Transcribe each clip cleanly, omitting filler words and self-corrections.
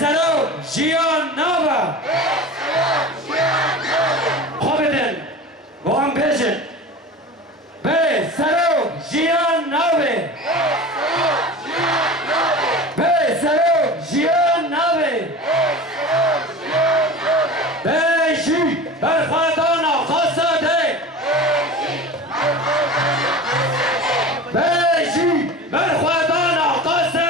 سلام جیان نابه خواب دن با هم بیشن به سلام جیان نابه به سلام جیان نابه بیشی برخوادان خواستاده بیشی برخوادان خواستاده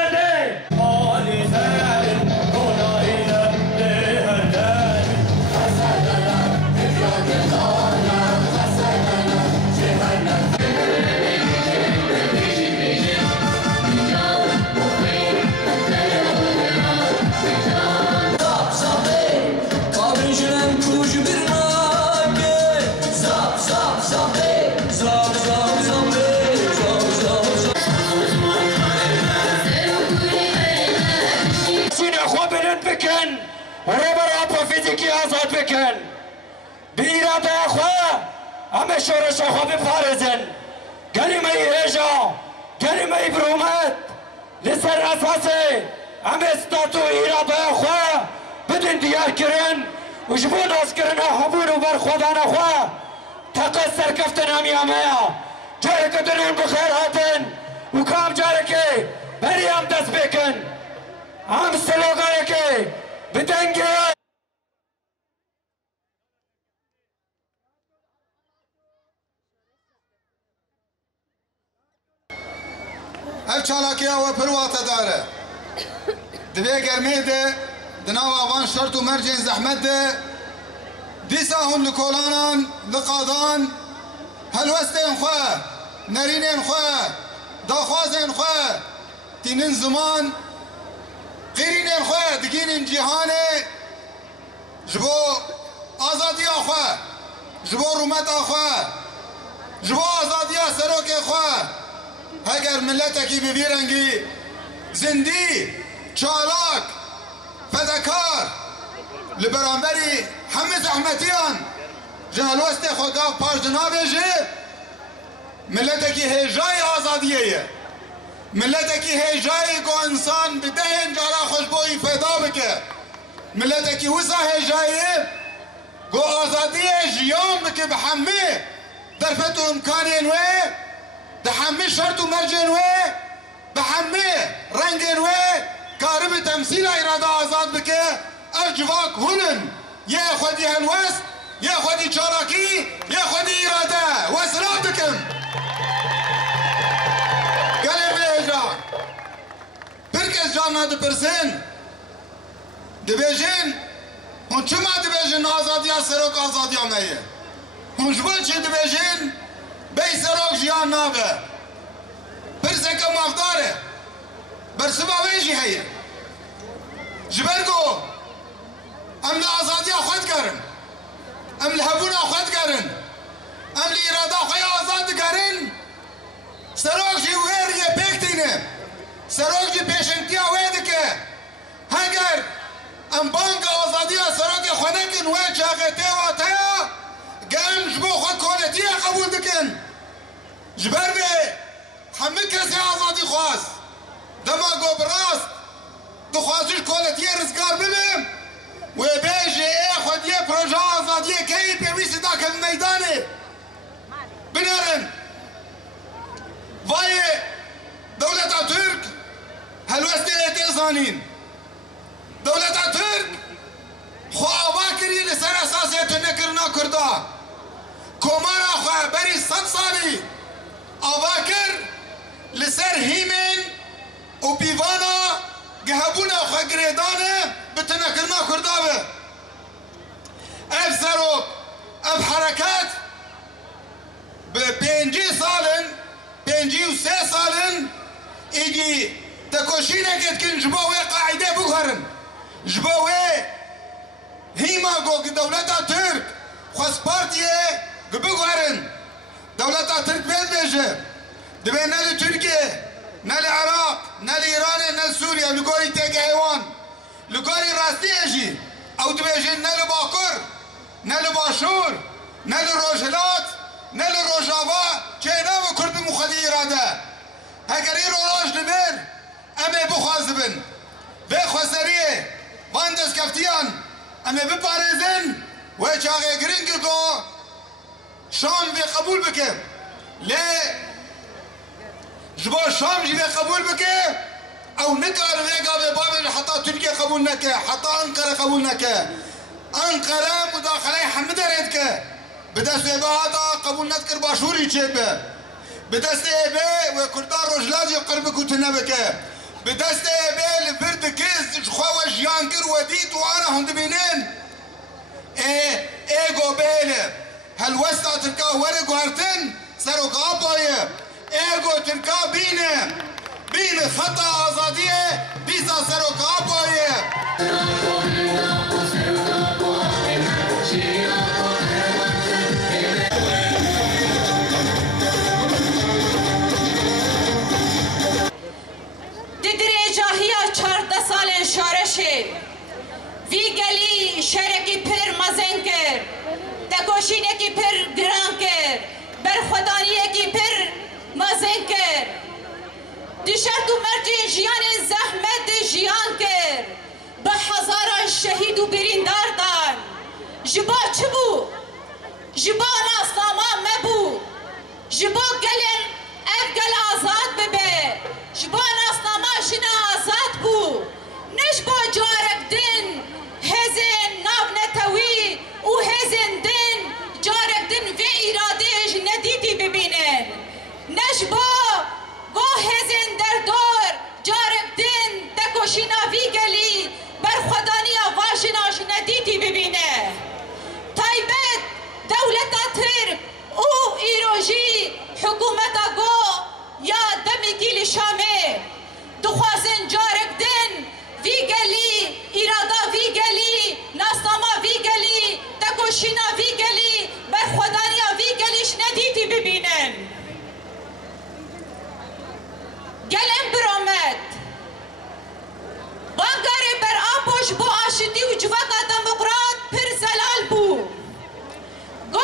بکن ربر فیزیکی آزاد بکن بیراده خواه همه شورش خواه بپارزن کلمه هجا کلمه برومت لسر اساسه همه ستاتو ایراده خواه بدن دیار کرن و جبون از کرن حبون و برخودان خواه تقص سرکفتن همی همه جاره که دنون بخیر هاتن و کام جاره که بری هم دست بکن هم سلوگانه که بدنگه ev çalakiya ve pırvata dare. Dibe germê de di nava van şert û mercên zehmet de dîsa hûn li kolanan, li qadan helwestên xwe, nerînên xwe, daxwazên xwe tînin ziman qîrînên xwe digînin cîhanê ji bo azadiya xwe, ji bo rûmeta xwe, ji bo azadiya serokê xwe اگر ملتکی ببیرنگی زندی چالاک فدکار لبرانبری همه زحمتیان جهلوست خوگاف پاشدنا بیجه ملتکی هجای آزادیه ملتکی هجای گو انسان بدهن جالا خوشبوی فدا بکه ملتکی وسا هجای گو آزادیه جیان بکه بحمه در فتو امکانی نوه ده همه شرط و مرجن وی به همه رنگن وی کارب تمثیل اراده آزاد بکه اجواک هنن یه خودی هنوست یه خودی چاراکی یه خودی اراده وصلا بکن گلی بیجان پرکس جان نا دپرسن دبیجن هون چما دبیجن آزادی ها سروک آزادی ها میه هون جبال چه دبیجن بی سروک جیان نابه پرسکه مافداره برسبا ویجی هیه جبرگو ام لآزادی خود کرن ام لحبون خود کرن ام لإراده خوی آزاد کرن سروک جی ویر یه پیکتینه سروک جی پیشنتی ویده که اگر ام بانک آزادی سروک خونکن وی چاقیتی و تیا گرم جبو خود کولتی قبول دکن جبر به همه کسی آزادی خواست دما گو براست تو خواستی کولتی رزگار ببیم و بیجی ای خود یه پروژه آزادی که پیویستی داخل میدانه بنارن وای دولت ترک هلوستی اعتزانین دولت ترک خواه کری لسر اساسیت نکرنا کرده کمارا خواه بری 100 سالی آواکر لسر هیمن و بیوانا گهبونا خواه گریدانه بتنکرنا کرده به اف سروک اف حرکت به 5 سالن 53 سالن ایگی تکوشینه کن جباوه قاعده بگهرن جباوه هیما گو که دولتا ترک خواست پارتیه بگهرن دولتا ترک بید بیجه دبی نل ترکیه نل عراق نل ایران نل سوریا لگوری تیک حیوان لگوری راستی ایجی او دبیجه نل باکر نل باشور نل روشلات نل روشاوا چه نام کرد مخدی اراده اگر این روش دبیر امه بخواز بن به خسریه آزادیان اما بپارزن و چاقه گرنگی که شام به قبول بکه لی جبا شام جی به قبول بکه او نکار ویگا به بابل حتی ترکیه قبول نکه حتی انقره قبول نکه انقره مداخله حمد رد که به دست ایبه هاتا قبول نکر باشوری چه به دست ایبه و کردار رجلاجی قرب کت نبکه به دست ایبه لفرد کس خواه و جیان کر و دید و آنا هم دبینین ایگو بیله هل وستا ترکا ورگو هرتن سرو قابایه ایگو ترکا بینه بین خطا آزادیه بیسا سرو قابایه شارشه وی گلی شرکی پر مزن کر دکوشینه کی پر گران کر برخودانیه کی پر مزن کر دیشر تو مرجین جیان زحمت جیان کر به هزاران شهید و بریندار دان جبا چه بو جبا ناسنامه مبو جبا گلن اف گل آزاد ببه جبا ناسنامه جنا آزاد بو نش با جارک دن هزن ناو نتوی و هزن دن جارک دن و ایرادش ندیدی ببینن نش با گو هزن در دور جارک دن دکوشینا وی گلی برخودانی آواشناش ندیدی ببینه تایبت دولت ترک او ایروژی حکومت گو یا دمی گیل شامه دخوازن جارک دن وی گلی ایرادا وی گلی ناسنامه وی گلی دکوشینا وی گلی برخودانی وی گلیش ندیدی ببینن گلم برامد بانگاری بر آبوش با آشتی و جواقا دموقرات پر زلال بو گو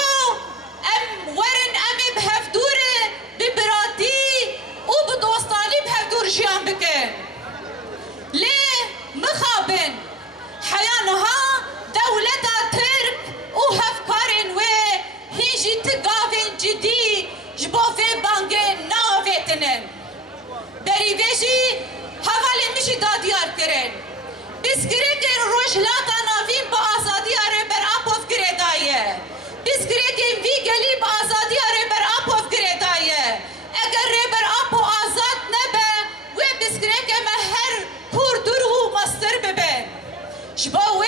ام ورن امی بهفدوره ببراتی و بدوستانی بهفدور جیان بکن ليه مخابن حيانها دولة ترك وهفكارن و هيجي تقافن جدي جبوفي بانجن ناوفتنن بريفيجي حوالي مشي داديار كرن بسكريكن روشلاتا نافين بآزادي عربر أبوف كريدايه بسكريكن في قليب آزادي عربر أبوف كريدايه اگر ربر أبو آزاد نبه و بسكريكن مهر کردرو مستر ببن شباوه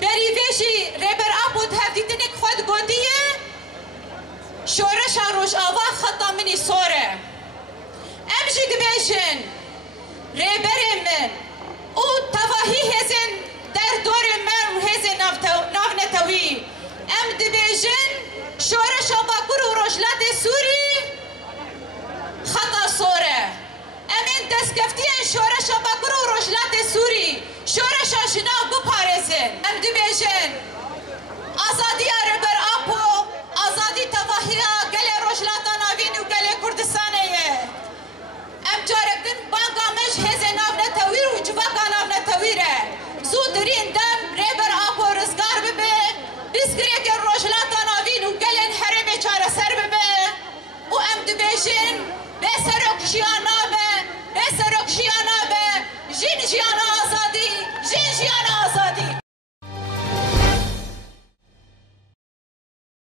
بریوشی ربر آبود هفدیدنک خود گودیه شورش روش آوا خطا منی سوره امجی دبیشن ربر من او تواهی هزن در دور من و هزن ناو نتوی ام دبیشن شورش آوا کرو روشلات سوری خطا سوره امین دستگفتین شورش باکرو روشلات سوری شورش آشنا بپارزن ام دبیشن